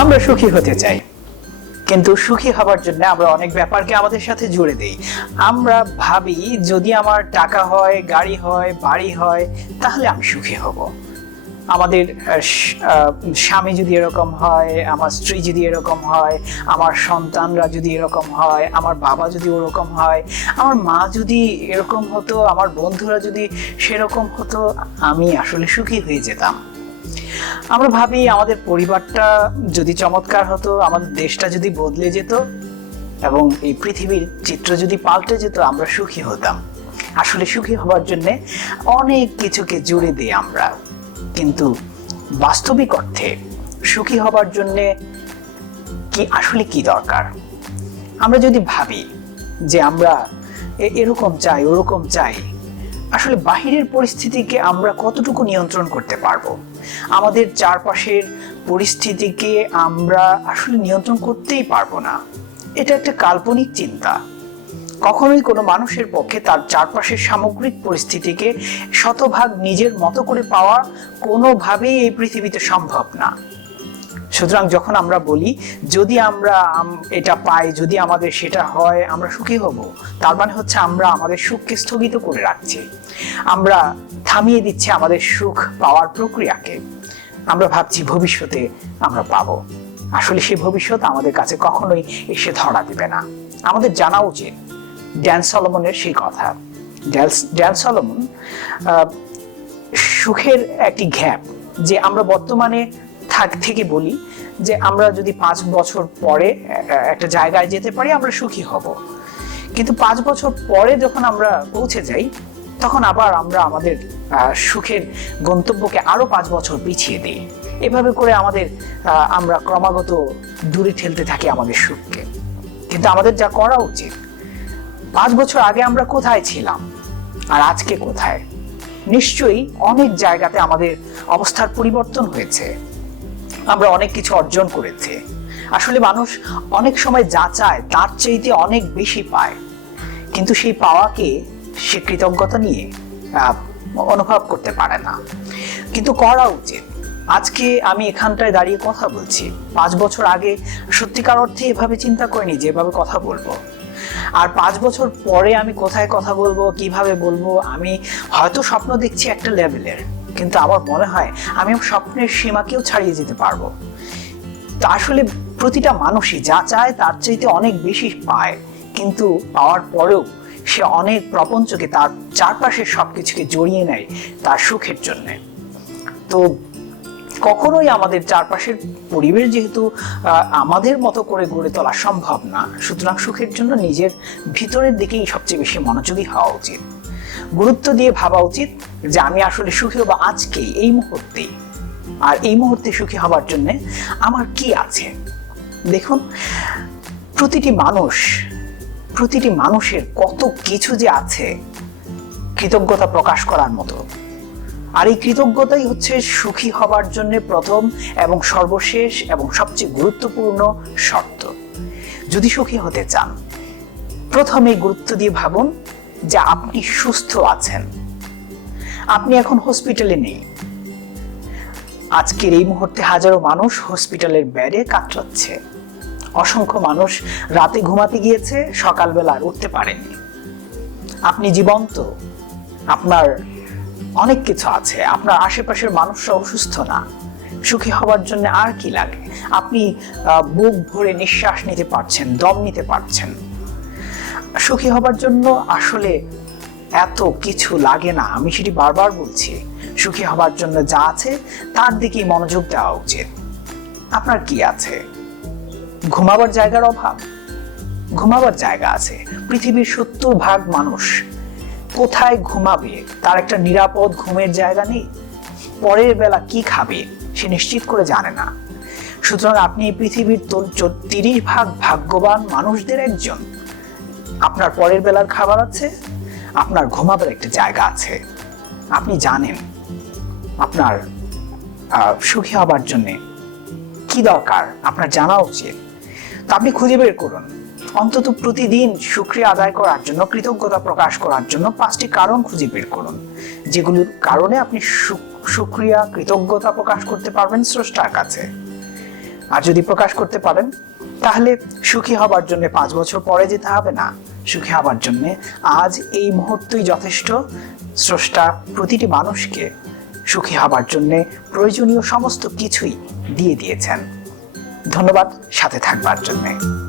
আমরা সুখী হতে চাই। কিন্তু সুখী হবার জন্য আমরা অনেক ব্যাপারকে আমাদের সাথে জুড়ে দেই। আমরা ভাবি, যদি আমার টাকা হয়, গাড়ি হয়, বাড়ি হয়, তাহলে আমি সুখী হব। আমাদের স্বামী যদি এরকম হয়, আমার স্ত্রী যদি এরকম হয়, আমার সন্তানরা যদি এরকম হয়, আমার বাবা যদি ওরকম হয়, আমার মা যদি এরকম হতো, আমার বন্ধুরা যদি সেরকম হতো, আমি আসলে সুখী হয়ে যেতাম। আমরা ভাবি আমাদের পরিবারটা যদি চমৎকার হতো, আমাদের দেশটা যদি বদলে যেত এবং এই পৃথিবীর চিত্র যদি পাল্টে যেত, আমরা সুখী হতাম। আসলে সুখী হবার জন্য অনেক কিছুকে জুড়ে দিই আমরা। কিন্তু বাস্তবিক অর্থে সুখী হবার জন্য কি, আসলে কি দরকার? আমরা যদি ভাবি যে আমরা এরকম চাই, ওরকম চাই আসলে বাহিরের পরিস্থিতিকে আমরা কতটুকু নিয়ন্ত্রণ করতে পারব? আমাদের চারপাশের পরিস্থিতিকে আমরা আসলে নিয়ন্ত্রণ করতেই পারব না। এটা একটা কাল্পনিক চিন্তা। কখনোই কোনো মানুষের পক্ষে তার চারপাশের সামগ্রিক পরিস্থিতিকে শতভাগ নিজের মতো করে পাওয়া কোনোভাবেই এই পৃথিবীতে সম্ভব না। সুতরাং যখন আমরা বলি, যদি আমরা এটা পাই, যদি আমাদের সেটা হয়, আমরা সুখী হব। তার মানে হচ্ছে আমরা আমাদের সুখকে স্থগিত করে রাখছি। আমরা থামিয়ে দিচ্ছি আমাদের সুখ পাওয়ার প্রক্রিয়াকে। আমরা ভাবছি ভবিষ্যতে আমরা পাবো। আসলে সেই ভবিষ্যৎ আমাদের কাছে কখনোই এসে ধরা দিবে না। আমাদের জানা উচিত ড্যান সলোমনের সেই কথা। ড্যান সলোমন সুখের একটি গ্যাপ যে আমরা বর্তমানে থাক, থেকে বলি যে আমরা যদি পাঁচ বছর পরে একটা জায়গায় যেতে পারি, আমরা সুখী হব। কিন্তু পাঁচ বছর পরে যখন আমরা পৌঁছে যাই, তখন আবার আমরা আমাদের সুখের গন্তব্যকে আরও পাঁচ বছর পিছিয়ে দিই। এভাবে করে আমাদের আমরা ক্রমাগত দূরে ঠেলতে থাকি আমাদের সুখকে। কিন্তু আমাদের যা করা উচিত, পাঁচ বছর আগে আমরা কোথায় ছিলাম আর আজকে কোথায়? নিশ্চয়ই অনেক জায়গাতে আমাদের অবস্থার পরিবর্তন হয়েছে। আমরা অনেক কিছু অর্জন করেছি। আসলে মানুষ অনেক সময় যা চায় তার চাইতে অনেক বেশি পায়। কিন্তু সেই পাওয়াকে সে কৃতজ্ঞতা নিয়ে অনুভব করতে পারে না। কিন্তু করা উচিত। আজকে আমি এখানটায় দাঁড়িয়ে কথা বলছি। পাঁচ বছর আগে সত্যিকার অর্থে এভাবে চিন্তা করিনি যে এভাবে কথা বলব। আর পাঁচ বছর পরে আমি কোথায় কথা বলব, কীভাবে বলব, আমি হয়তো স্বপ্ন দেখছি একটা লেভেলের। কিন্তু আমার মনে হয় আমি স্বপ্নের সীমাকেও ছাড়িয়ে যেতে পারব। আসলে প্রতিটা মানুষই যা চায় তার চাইতে অনেক বেশি পায়। কিন্তু পাওয়ার পরেও সে অনেক প্রপঞ্চকে তার চারপাশের সবকিছুকে জড়িয়ে নেয় তার সুখের জন্য। তো কখনোই আমাদের চারপাশের পরিবেশ যেহেতু আমাদের মতো করে গড়ে তোলা সম্ভব না। সুতরাং সুখের জন্য নিজের ভিতরের দিকেই সবচেয়ে বেশি মনোযোগী হওয়া উচিত। গুরুত্ব দিয়ে ভাবা উচিত যে আমি আসলে সুখী হব আজকেই, এই মুহূর্তেই। আর এই মুহূর্তে সুখী হবার জন্য আমার কি আছে? দেখুন, প্রতিটি মানুষ, প্রতিটি মানুষের কত কিছু যে আছে, কৃতজ্ঞতা প্রকাশ করার মতো। আর এই কৃতজ্ঞতাই হচ্ছে সুখী হবার জন্য প্রথম এবং সর্বশেষ এবং সবচেয়ে গুরুত্বপূর্ণ শর্ত। যদি সুখী হতে চান, প্রথমে গুরুত্ব দিয়ে ভাবুন যে আপনি সুস্থ আছেন। আপনি এখন হসপিটালে নেই। আজকের এই মুহূর্তে হাজারো মানুষ হসপিটালের বেডে কাতরাচ্ছে। অসংখ্য মানুষ রাতে ঘুমাতে গিয়েছে, সকালবেলা আর উঠতে পারেনি। আপনি জীবন্ত, আপনার অনেক কিছু আছে, আপনার আশেপাশের মানুষরা অসুস্থ না। সুখী হবার জন্য আর কি লাগে? আপনি বুক ভরে নিঃশ্বাস নিতে পারছেন, দম নিতে পারছেন। সুখী হবার জন্য আসলে এত কিছু লাগে না। আমি সেটি বারবার বলছি, সুখী হবার জন্য যা আছে তার দিকেই মনোযোগ দেওয়া উচিত। আপনার কি আছে? ঘুমাবার জায়গার অভাব? ঘুমাবার জায়গা আছে। পৃথিবীর সত্তর ভাগ মানুষ কোথায় ঘুমাবে? তার একটা নিরাপদ ঘুমের জায়গা নেই। পরের বেলা কি খাবে সে নিশ্চিত করে জানে না। সুতরাং আপনি পৃথিবীর তিরিশ ভাগ ভাগ্যবান মানুষদের একজন। আপনার পরের বেলার খাবার আছে, আপনার ঘুমাবার একটা জায়গা আছে। আপনি জানেন আপনার সুখী হবার জন্যে কি দরকার, আপনার জানা উচিত। তা আপনি খুঁজে বের করুন। অন্তত প্রতিদিন সুক্রিয়া আদায় করার জন্য, কৃতজ্ঞতা প্রকাশ করার জন্য পাঁচটি কারণ খুঁজে বের করুন। যেগুলোর কারণে আপনি সুক্রিয়া, কৃতজ্ঞতা প্রকাশ করতে পারবেন স্রষ্টার কাছে। আর যদি প্রকাশ করতে পারেন, তাহলে সুখী হবার জন্য পাঁচ বছর পরে যেতে হবে না। সুখী হবার জন্যে আজ এই মুহূর্তই যথেষ্ট। স্রষ্টা প্রতিটি মানুষকে সুখী হবার জন্যে প্রয়োজনীয় সমস্ত কিছুই দিয়ে দিয়েছেন। ধন্যবাদ সাথে থাকবার জন্যে।